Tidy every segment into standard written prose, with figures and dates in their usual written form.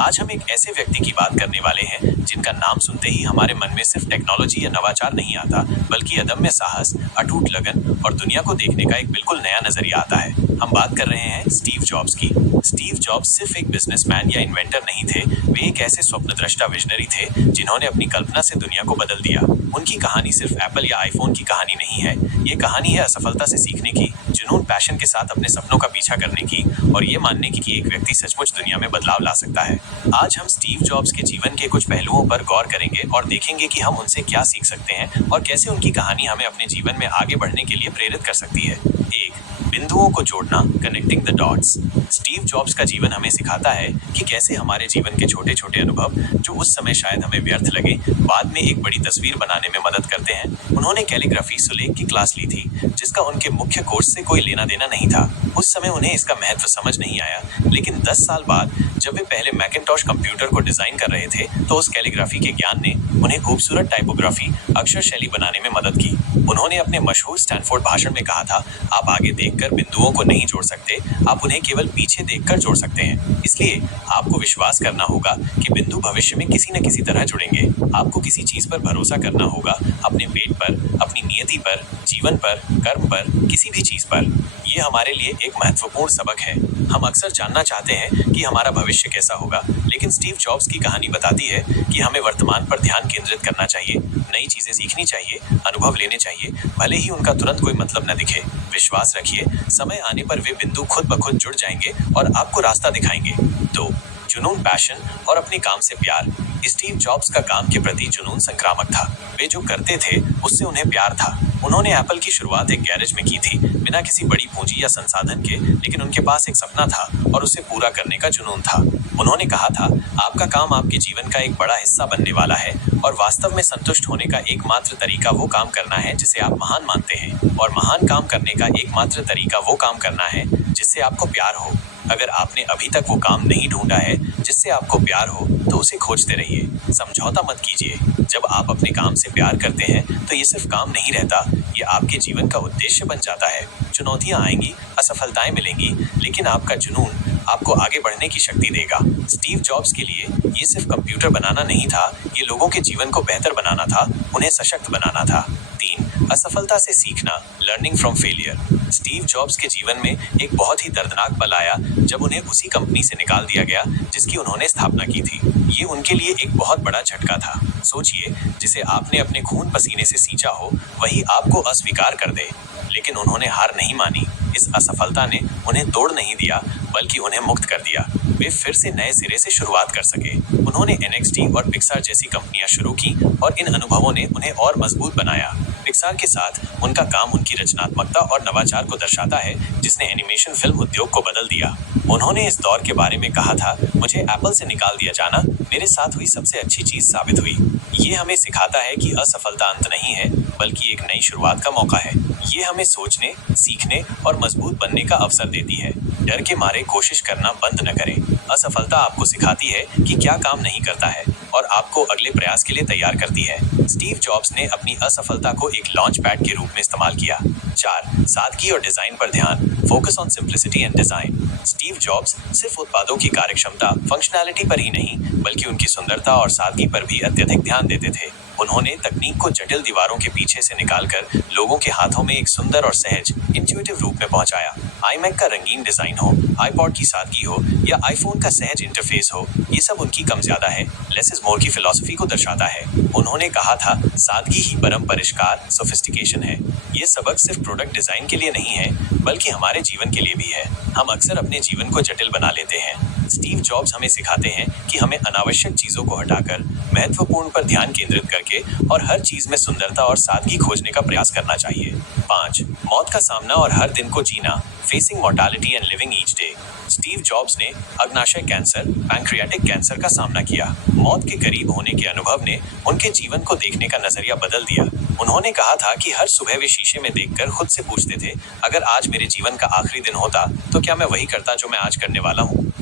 आज हम एक ऐसे व्यक्ति की बात करने वाले हैं जिनका नाम सुनते ही हमारे मन में सिर्फ टेक्नोलॉजी या नवाचार नहीं आता, बल्कि अदम्य साहस, अटूट लगन और दुनिया को देखने का एक बिल्कुल नया नजरिया आता है। हम बात कर रहे हैं स्टीव जॉब्स की। स्टीव जॉब्स सिर्फ एक बिजनेसमैन या इन्वेंटर नहीं थे, वे एक ऐसे स्वप्नद्रष्टा विजनरी थे जिन्होंने अपनी कल्पना से दुनिया को बदल दिया। उनकी कहानी सिर्फ एप्पल या आईफोन की कहानी नहीं है, ये कहानी है असफलता से सीखने की, जुनून पैशन के साथ अपने सपनों का पीछा करने की और ये मानने की कि एक व्यक्ति सचमुच दुनिया में बदलाव ला सकता है। आज हम स्टीव जॉब्स के जीवन के कुछ पहलुओं पर गौर करेंगे और देखेंगे कि हम उनसे क्या सीख सकते हैं और कैसे उनकी कहानी हमें अपने जीवन में आगे बढ़ने के लिए प्रेरित कर सकती है। 1. बिंदुओं को जोड़ना, connecting the dots. Steve jobs का जीवन हमें सिखाता है कि कैसे हमारे जीवन के छोटे छोटे अनुभव, जो उस समय शायद हमें व्यर्थ लगे, बाद में एक बड़ी तस्वीर बनाने में मदद करते हैं। उन्होंने कैलीग्राफी सुलेख की क्लास ली थी, जिसका उनके मुख्य कोर्स से कोई लेना देना नहीं था। उस समय उन्हें इसका महत्व समझ नहीं आया, लेकिन 10 साल बाद जब वे पहले मैकिन्टॉश कंप्यूटर को डिजाइन कर रहे थे, तो उस कैलीग्राफी के ज्ञान ने उन्हें खूबसूरत टाइपोग्राफी, अक्षर शैली बनाने में मदद की। उन्होंने अपने मशहूर स्टैनफोर्ड भाषण में कहा था, आप आगे देखकर बिंदुओं को नहीं जोड़ सकते, आप उन्हें केवल पीछे देखकर जोड़ सकते हैं। इसलिए आपको विश्वास करना होगा कि बिंदु भविष्य में किसी न किसी तरह जुड़ेंगे। आपको किसी चीज पर भरोसा करना होगा, अपने पेट पर, अपनी नियति पर, जीवन पर, कर्म पर, किसी भी चीज पर। ये हमारे लिए एक महत्वपूर्ण सबक है। हम अक्सर जानना चाहते हैं कि हमारा भविष्य कैसा होगा, लेकिन स्टीव जॉब्स की कहानी बताती है कि हमें वर्तमान पर ध्यान केंद्रित करना चाहिए, नई चीजें सीखनी चाहिए, अनुभव लेने चाहिए, भले ही उनका तुरंत कोई मतलब न दिखे। विश्वास रखिए, समय आने पर वे बिंदु खुद ब खुद जुड़ जाएंगे और आपको रास्ता दिखाएंगे। 2. जुनून, पैशन और अपने काम से प्यार। स्टीव जॉब्स का काम के प्रति जुनून संक्रामक था। वे जो करते थे उससे उन्हें प्यार था। उन्होंने एप्पल की शुरुआत एक गैरेज में की थी, बिना किसी बड़ी पूंजी या संसाधन के, लेकिन उनके पास एक सपना था और उसे पूरा करने का जुनून था। उन्होंने कहा था, आपका काम आपके जीवन का एक बड़ा हिस्सा बनने वाला है और वास्तव में संतुष्ट होने का एकमात्र तरीका वो काम करना है जिसे आप महान मानते हैं, और महान काम करने का एकमात्र तरीका वो काम करना है जिससे आपको प्यार हो। अगर आपने अभी तक वो काम नहीं ढूंढा है जिससे आपको प्यार हो, तो उसे खोजते रहिए। समझौता मत कीजिए। जब आप अपने काम से प्यार करते हैं तो ये सिर्फ काम नहीं रहता, ये आपके जीवन का उद्देश्य बन जाता है। चुनौतियां आएंगी, असफलताएं मिलेंगी, लेकिन आपका जुनून आपको आगे बढ़ने की शक्ति देगा। स्टीव जॉब्स के लिए ये सिर्फ कंप्यूटर बनाना नहीं था, ये लोगों के जीवन को बेहतर बनाना था, उन्हें सशक्त बनाना था। 3. असफलता से सीखना, learning from failure. Steve jobs के जीवन में एक बहुत ही दर्दनाक पल आया जब उन्हें उसी कंपनी से निकाल दिया गया जिसकी उन्होंने स्थापना की थी। ये उनके लिए एक बहुत बड़ा झटका था। सोचिए, जिसे आपने अपने खून पसीने से सींचा हो, वही आपको अस्वीकार कर दे। लेकिन उन्होंने हार नहीं मानी। इस असफलता ने उन्हें तोड़ नहीं दिया, बल्कि उन्हें मुक्त कर दिया। वे फिर से नए सिरे से शुरुआत कर सके। उन्होंने NXT और पिक्सार जैसी कंपनियां शुरू की और इन अनुभवों ने उन्हें और मजबूत बनाया। पिक्सार के साथ उनका काम उनकी रचनात्मकता और नवाचार को दर्शाता है, जिसने एनिमेशन फिल्म उद्योग को बदल दिया। उन्होंने इस दौर के बारे में कहा था, मुझे एप्पल से निकाल दिया जाना मेरे साथ हुई सबसे अच्छी चीज साबित हुई। ये हमें सिखाता है कि असफलता अंत नहीं है, बल्कि एक नई शुरुआत का मौका है। ये हमें सोचने, सीखने और मजबूत बनने का अवसर देती है। डर के मारे कोशिश करना बंद न करें। असफलता आपको सिखाती है कि क्या काम नहीं करता है और आपको अगले प्रयास के लिए तैयार करती है। स्टीव जॉब्स ने अपनी असफलता को एक लॉन्च पैड के रूप में इस्तेमाल किया। 4. सादगी और डिजाइन पर ध्यान, focus on simplicity and design. Steve jobs सिर्फ उत्पादों की कार्यक्षमता, फंक्शनैलिटी पर ही नहीं, बल्कि उनकी सुंदरता और सादगी पर भी अत्यधिक ध्यान देते थे। उन्होंने तकनीक को जटिल दीवारों के पीछे से निकालकर लोगों के हाथों में एक सुंदर और सहज, इंट्यूटिव रूप में पहुंचाया। iMac का रंगीन डिजाइन हो, iPod की सादगी हो या iPhone का सहज इंटरफेस हो, ये सब उनकी कम ज्यादा है, लेस इज मोर की फिलॉसफी को दर्शाता है। उन्होंने कहा था, सादगी ही परम परिष्कार, सोफिस्टिकेशन है। ये सबक सिर्फ प्रोडक्ट डिजाइन के लिए नहीं है, बल्कि हमारे जीवन के लिए भी है। हम अक्सर अपने जीवन को जटिल बना लेते हैं। स्टीव जॉब्स हमें सिखाते हैं कि हमें अनावश्यक चीजों को हटाकर महत्वपूर्ण पर ध्यान केंद्रित करके और हर चीज में सुंदरता और सादगी खोजने का प्रयास करना चाहिए। 5. मौत का सामना और हर दिन को जीना, facing mortality and living each day. Steve Jobs ने अग्नाशय कैंसर, पैंक्रियाटिक कैंसर का सामना किया। मौत के करीब होने के अनुभव ने उनके जीवन को देखने का नजरिया बदल दिया। उन्होंने कहा था कि हर सुबह वे शीशे में देखकर खुद से पूछते थे, अगर आज मेरे जीवन का आखिरी दिन होता तो क्या मैं वही करता जो मैं आज करने वाला हूँ।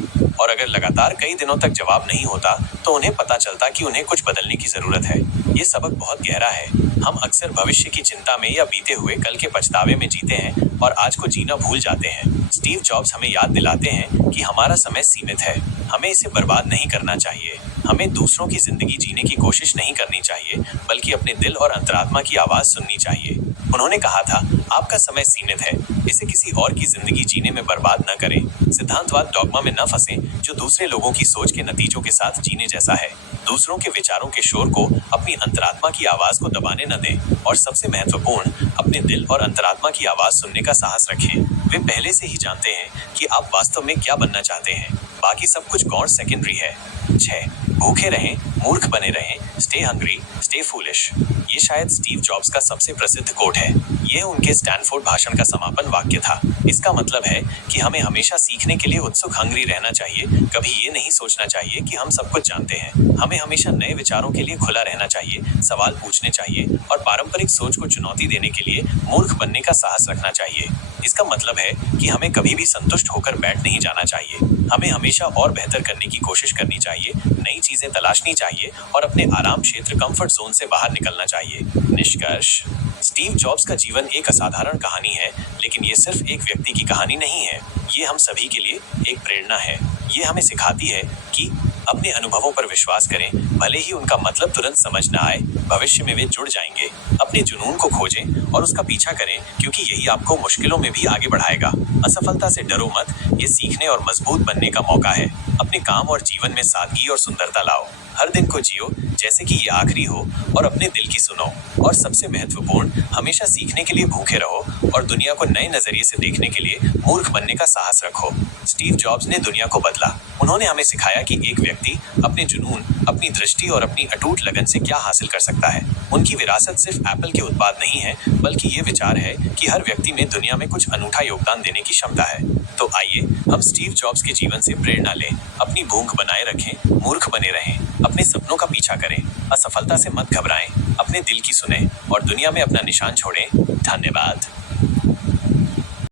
और अगर लगातार कई दिनों तक जवाब नहीं होता, तो उन्हें पता चलता कि उन्हें कुछ बदलने की जरूरत है। ये सबक बहुत गहरा है। हम अक्सर भविष्य की चिंता में या बीते हुए कल के पछतावे में जीते हैं और आज को जीना भूल जाते हैं। स्टीव जॉब्स हमें याद दिलाते हैं कि हमारा समय सीमित है, हमें इसे बर्बाद नहीं करना चाहिए। हमें दूसरों की जिंदगी जीने की कोशिश नहीं करनी चाहिए, बल्कि अपने दिल और अंतरात्मा की आवाज सुननी चाहिए। उन्होंने कहा था, आपका समय सीमित है, इसे किसी और की जिंदगी जीने में बर्बाद न करें। सिद्धांतवाद डॉगमा में न फंसें, जो दूसरे लोगों की सोच के नतीजों के साथ जीने जैसा है। दूसरों के विचारों के शोर को अपनी अंतरात्मा की आवाज को दबाने न दें और सबसे महत्वपूर्ण, अपने दिल और अंतरात्मा की आवाज सुनने का साहस रखें। वे पहले से ही जानते हैं कि आप वास्तव में क्या बनना चाहते हैं, बाकी सब कुछ गौर सेकेंडरी है। 6. भूखे रहें, मूर्ख बने रहें, स्टे हंग्री, स्टे फूलिश। ये शायद स्टीव जॉब्स का सबसे प्रसिद्ध कोट है। यह उनके स्टैनफोर्ड भाषण का समापन वाक्य था। इसका मतलब है कि हमें हमेशा सीखने के लिए उत्सुक हंग्री रहना चाहिए। कभी ये नहीं सोचना चाहिए कि हम सब कुछ जानते हैं। हमें हमेशा नए विचारों के लिए खुला रहना चाहिए, सवाल पूछने चाहिए और पारंपरिक सोच को चुनौती देने के लिए मूर्ख बनने का साहस रखना चाहिए। इसका मतलब है कि हमें कभी भी संतुष्ट होकर बैठ नहीं जाना चाहिए। हमें हमेशा और बेहतर करने की कोशिश करनी चाहिए, नई चीजें तलाशनी चाहिए और अपने आराम क्षेत्र कंफर्ट जोन से बाहर निकलना चाहिए। निष्कर्ष, स्टीव जॉब्स का जीवन एक असाधारण कहानी है, लेकिन ये सिर्फ एक व्यक्ति की कहानी नहीं है। ये हम सभी के लिए एक प्रेरणा है। ये हमें सिखाती है कि अपने अनुभवों पर विश्वास करें, भले ही उनका मतलब तुरंत समझ न आए, भविष्य में वे जुड़ जाएंगे। अपने जुनून को खोजें और उसका पीछा करें, क्योंकि यही आपको मुश्किलों में भी आगे बढ़ाएगा। असफलता से डरो मत, ये सीखने और मजबूत बनने का मौका है। अपने काम और जीवन में सादगी और सुंदरता लाओ। हर दिन को जियो जैसे कि ये आखिरी हो और अपने दिल की सुनो। और सबसे महत्वपूर्ण, हमेशा सीखने के लिए भूखे रहो और दुनिया को नए नजरिए से देखने के लिए मूर्ख बनने का साहस रखो। स्टीव जॉब्स ने दुनिया को बदला। उन्होंने हमें सिखाया कि एक व्यक्ति अपने जुनून, अपनी दृष्टि और अपनी अटूट लगन से क्या हासिल कर सकता है। उनकी विरासत सिर्फ एप्पल के उत्पाद नहीं है, बल्कि ये विचार है कि हर व्यक्ति में दुनिया में कुछ अनूठा योगदान देने की क्षमता है। तो आइए हम स्टीव जॉब्स के जीवन से प्रेरणा लें, अपनी भूख बनाए रखें, मूर्ख बने रहें, अपने सपनों का पीछा करें, असफलता से मत घबराएं, अपने दिल की सुनें और दुनिया में अपना निशान छोड़ें। धन्यवाद।